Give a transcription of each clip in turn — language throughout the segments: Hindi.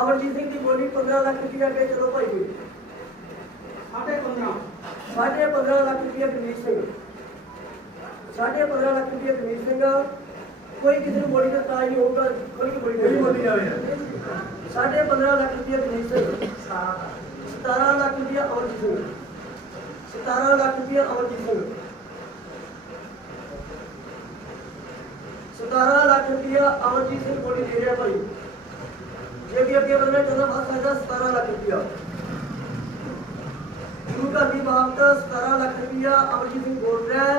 ਅਮਰਜੀਤ ਸਿੰਘ ਦੀ ਬੋਲੀ 15 ਲੱਖ ਰੁਪਇਆ ਅੱਗੇ ਚਲੋ ਭਾਈ ਜੀ। ਸਾਢੇ 15 ਸਾਢੇ 15 ਲੱਖ ਰੁਪਇਆ ਗਰਮੀਤ ਸਿੰਘ। ਸਾਢੇ 15 ਲੱਖ ਰੁਪਇਆ ਗਰਮੀਤ ਸਿੰਘ। ਕੋਈ ਕਿਸੇ ਨੂੰ ਬੋਲੀ ਦਾ ਤਾਜ ਨਹੀਂ ਹੋਊਗਾ ਕੋਈ ਕਿ ਬੋਲੀ ਕਿਹੜੀ ਬੋਲੀ ਜਾਵੇ ਸਾਢੇ 15 ਲੱਖ ਰੁਪਇਆ ਗਰਮੀਤ ਸਿੰਘ। 17 ਲੱਖ ਰੁਪਇਆ ਅਮਰਜੀਤ ਸਿੰਘ। 17 ਲੱਖ ਰੁਪਇਆ ਅਮਰਜੀਤ ਸਿੰਘ। 17 ਲੱਖ ਰੁਪਇਆ ਅਮਰਜੀਤ ਸਿੰਘ ਬੋਲੀ ਦੇ ਰਿਹਾ ਭਾਈ। यदि अब ये बनना है जनाब बाकायदा सतारह लाख रुपया। गुरु भी की बाबत सतारह लाख रुपया। अमरजीत सिंह बोल रहा है,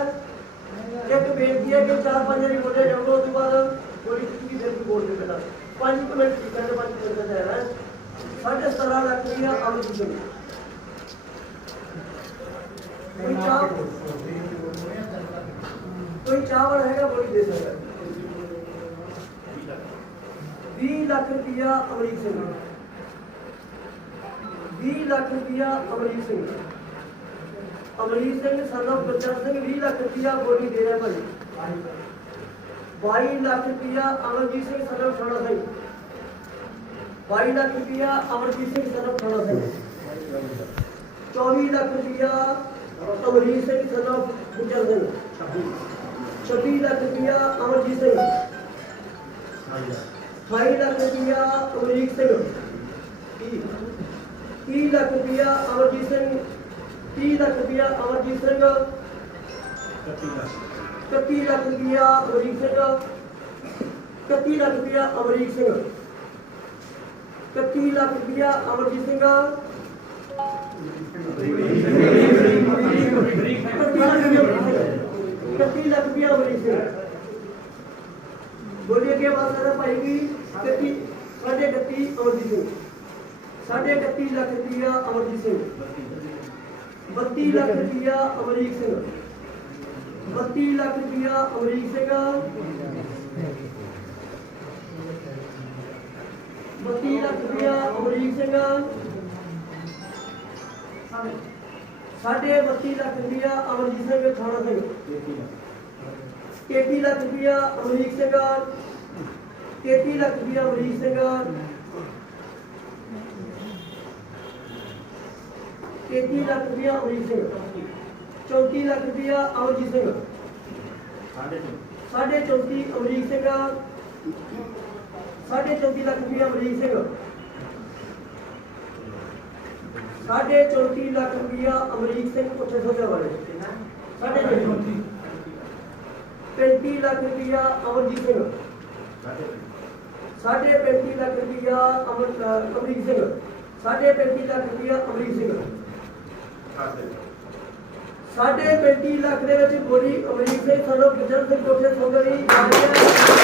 एक बेनती है कि चार पाँच जने बोले जाओगे उसके बाद कोई किसी की जल्दी बोल दे बेटा। पाँच मैं ठीक करने पाँच मिनट का है साढ़े सतारह लाख रुपया अमरजीत सिंह कोई चावल कोई चावल हैगा बोली दे सकता है। 20 ਲੱਖ ਰੁਪਇਆ ਅਮਰੀਕ ਸਿੰਘ 20 ਲੱਖ ਰੁਪਇਆ ਅਮਰੀਕ ਸਿੰਘ ਅਮਰੀਕ ਸਿੰਘ ਸਰਦਾਰ ਗੁਰਚਰਨ ਸਿੰਘ 20 ਲੱਖ ਰੁਪਇਆ ਬੋਲੀ ਦੇ ਰਿਹਾ ਭਾਈ 22 ਲੱਖ ਰੁਪਇਆ ਅਮਰਜੀਤ ਸਿੰਘ ਸਰਦਾਰ ਥਾਣਾ ਸਿੰਘ 22 ਲੱਖ ਰੁਪਇਆ ਅਮਰਜੀਤ ਸਿੰਘ ਸਰਦਾਰ ਥਾਣਾ ਸਿੰਘ 24 ਲੱਖ ਰੁਪਇਆ ਅਮਰੀਕ ਸਿੰਘ ਸਰਦਾਰ ਗੁਰਚਰਨ ਸਿੰਘ 26 ਲੱਖ ਰੁਪਇਆ ਅਮਰਜੀਤ ਸਿੰਘ बाई लाख रुपया अमरीक सिंह। तीह लाख रुपया अमरजीत सिंह। तीह लाख रुपया अमरजीत सिंह। कत्ती लाख रुपया अमरीक सिंह। कत्ती लाख रुपया अमरीक सिंह। कत्ती लाख रुपया अमरजीत सिंह। कत्ती लाख रुपया अमरीक सिंह। बोलिए क्या बात कर भाई की खेती साढ़े इकती अमरजीत सिंह। साढ़े इकती लख रुपया अमरजीत सिंह। बत्ती लख रुपया अमरीक सिंह। बत्ती लख रुपया अमरीक सिंह। बत्ती लख रुपया अमरीक सिंह। साढ़े बत्ती लख रुपया अमरजीत सिंह, थाना सिंह। तेती लख रुपया अमरीक सिंह। 33 ਲੱਖ ਰੁਪਇਆ ਅਮਰੀਕ ਸਿੰਘ 33 ਲੱਖ ਰੁਪਇਆ ਅਮਰੀਕ ਸਿੰਘ 34 ਲੱਖ ਰੁਪਇਆ ਅਮਰਜੀਤ ਸਿੰਘ ਸਾਢੇ 34 ਅਮਰੀਕ ਸਿੰਘ ਸਾਢੇ 34 ਲੱਖ ਰੁਪਇਆ ਅਮਰੀਕ ਸਿੰਘ ਸਾਢੇ 34 ਲੱਖ ਰੁਪਇਆ ਅਮਰੀਕ ਸਿੰਘ ਪੁੱਛੇ ਸੋਚਾ ਵਾਲੇ ਸਾਢੇ 34 35 ਲੱਖ ਰੁਪਇਆ ਅਮਰਜੀਤ ਸਿੰਘ ਸਾਢੇ 35 ਲੱਖ ਰੁਪਇਆ ਅਮਰ ਅਮਰੀਕ ਸਿੰਘ। ਸਾਢੇ 35 ਲੱਖ ਰੁਪਇਆ ਅਮਰੀਕ ਸਿੰਘ। ਸਾਢੇ 35 ਲੱਖ ਦੇ ਵਿੱਚ ਬੋਲੀ ਅਮਰੀਕ ਸਿੰਘ ਸਾਨੂੰ ਗੁਜਰ ਸਿੰਘ ਕੋਠੇ ਸਾਢੇ